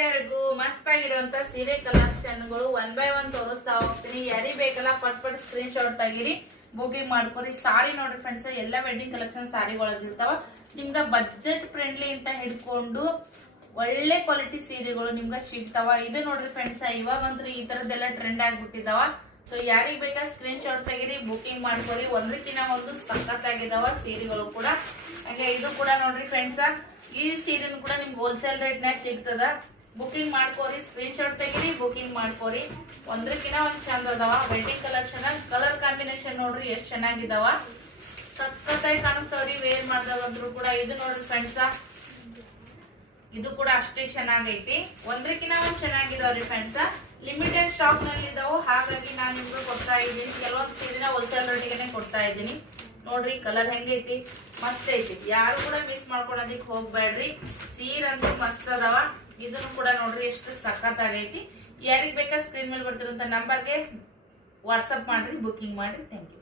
ಎಲ್ಲರಿಗೂ ಮಸ್ತ್ ಆಗಿರುವಂತ ಸೀರೆ ಕಲೆಕ್ಷನ್ಗಳು 1 by 1 ತೋರಿಸ್ತಾ ಹೋಗ್ತೀನಿ. ಯಾರಿ ಬೇಕಲ್ಲ ಪಟ್ ಸ್ಕ್ರೀನ್ ಶಾಟ್ ತೆಗೀರಿ, ಬುಕಿಂಗ್ ಮಾಡ್ಕೊರಿ. ಸಾರಿ ನೋಡ್ರಿ ಫ್ರೆಂಡ್ಸ್, ಎಲ್ಲ ವೆಡ್ಡಿಂಗ್ ಕಲೆಕ್ಷನ್ ಸಾರಿಗಳಿರ್ತಾವ. ನಿಮ್ಗ ಬಜೆಟ್ ಫ್ರೆಂಡ್ಲಿ ಅಂತ ಹಿಡ್ಕೊಂಡು ಒಳ್ಳೆ ಕ್ವಾಲಿಟಿ ಸೀರೆಗಳು ನಿಮ್ಗ ಸಿಗ್ತಾವ. ಇದು ನೋಡ್ರಿ ಫ್ರೆಂಡ್ಸ್, ಇವಾಗಂತೂ ಈ ತರದೆಲ್ಲ ಟ್ರೆಂಡ್ ಆಗ್ಬಿಟ್ಟಿದಾವ. ಸೊ ಯಾರಿಗ್ ಬೇಕಾ ಸ್ಕ್ರೀನ್ ಶಾಟ್ ತೆಗೀರಿ, ಬುಕಿಂಗ್ ಮಾಡ್ಕೊರಿ. ಒಂದಕ್ಕಿಂತ ಒಂದು ಸಖತ್ತಾಗಿದಾವ ಸೀರೆಗಳು ಕೂಡ. ಹಂಗೆ ಇದು ಕೂಡ ನೋಡ್ರಿ ಫ್ರೆಂಡ್ಸ್, ಈ ಸೀರೆನು ಕೂಡ ನಿಮ್ಗೆ ಹೋಲ್ಸೇಲ್ ರೇಟ್ ನಾಗ ಸಿಗ್ತದ. ಬುಕಿಂಗ್ ಮಾಡ್ಕೋರಿ, ಸ್ಕ್ರೀನ್ ಶಾಟ್ ತೆಗೀರಿ, ಬುಕಿಂಗ್ ಮಾಡ್ಕೋರಿ. ಒಂದಕ್ಕಿಂತ ಒಂದ್ ಚಂದ ಅದಾವ ವೆಡ್ಡಿಂಗ್ ಕಲೆಕ್ಷನ್. ಕಲರ್ ಕಾಂಬಿನೇಷನ್ ನೋಡ್ರಿ ಎಷ್ಟ್ ಚೆನ್ನಾಗಿದಾವ, ಸಖತ್ತಾಗಿ ಕಾಣಿಸ್ತಾವ್ರಿ ವೇರ್ ಮಾಡ್ದಾಗಂದ್ರು ಕೂಡ. ಇದು ನೋಡ್ರಿ ಫ್ರೆಂಡ್ಸ್, ಇದು ಕೂಡ ಅಷ್ಟೇ ಚೆನ್ನಾಗೈತಿ, ಒಂದಕ್ಕಿಂತ ಒಂದ್ ಚೆನ್ನಾಗಿದಾವ್ರಿ ಫ್ರೆಂಡ್ಸ್. ಲಿಮಿಟೆಡ್ ಸ್ಟಾಕ್ ನಲ್ಲಿ ಇದಾವು, ಹಾಗಾಗಿ ನಾನು ನಿಮ್ಗೆ ಕೊಡ್ತಾ ಇದ್ದೀನಿ. ಕೆಲವೊಂದು ಸೀರೆನ ಹೋಲ್ಸೇಲ್ ರೇಟಿಗೆ ಕೊಡ್ತಾ ಇದ್ದೀನಿ. ನೋಡ್ರಿ ಕಲರ್ ಹೆಂಗೈತಿ, ಮಸ್ತ್ ಐತಿ. ಯಾರು ಕೂಡ ಮಿಸ್ ಮಾಡ್ಕೊಳೋದಿಕ್ ಹೋಗ್ಬೇಡ್ರಿ, ಸೀರೆ ಅಂತೂ ಮಸ್ತ್ ಅದಾವ. ಇದನ್ನು ಕೂಡ ನೋಡ್ರಿ ಎಷ್ಟು ಸಖತ್ ಆಗೈತಿ. ಯಾರಿಗ್ ಬೇಕಾ ಸ್ಕ್ರೀನ್ ಮೇಲೆ ಬರ್ತಿರುವಂತ ನಂಬರ್ಗೆ ವಾಟ್ಸಪ್ ಮಾಡ್ರಿ, ಬುಕಿಂಗ್ ಮಾಡ್ರಿ. Thank you.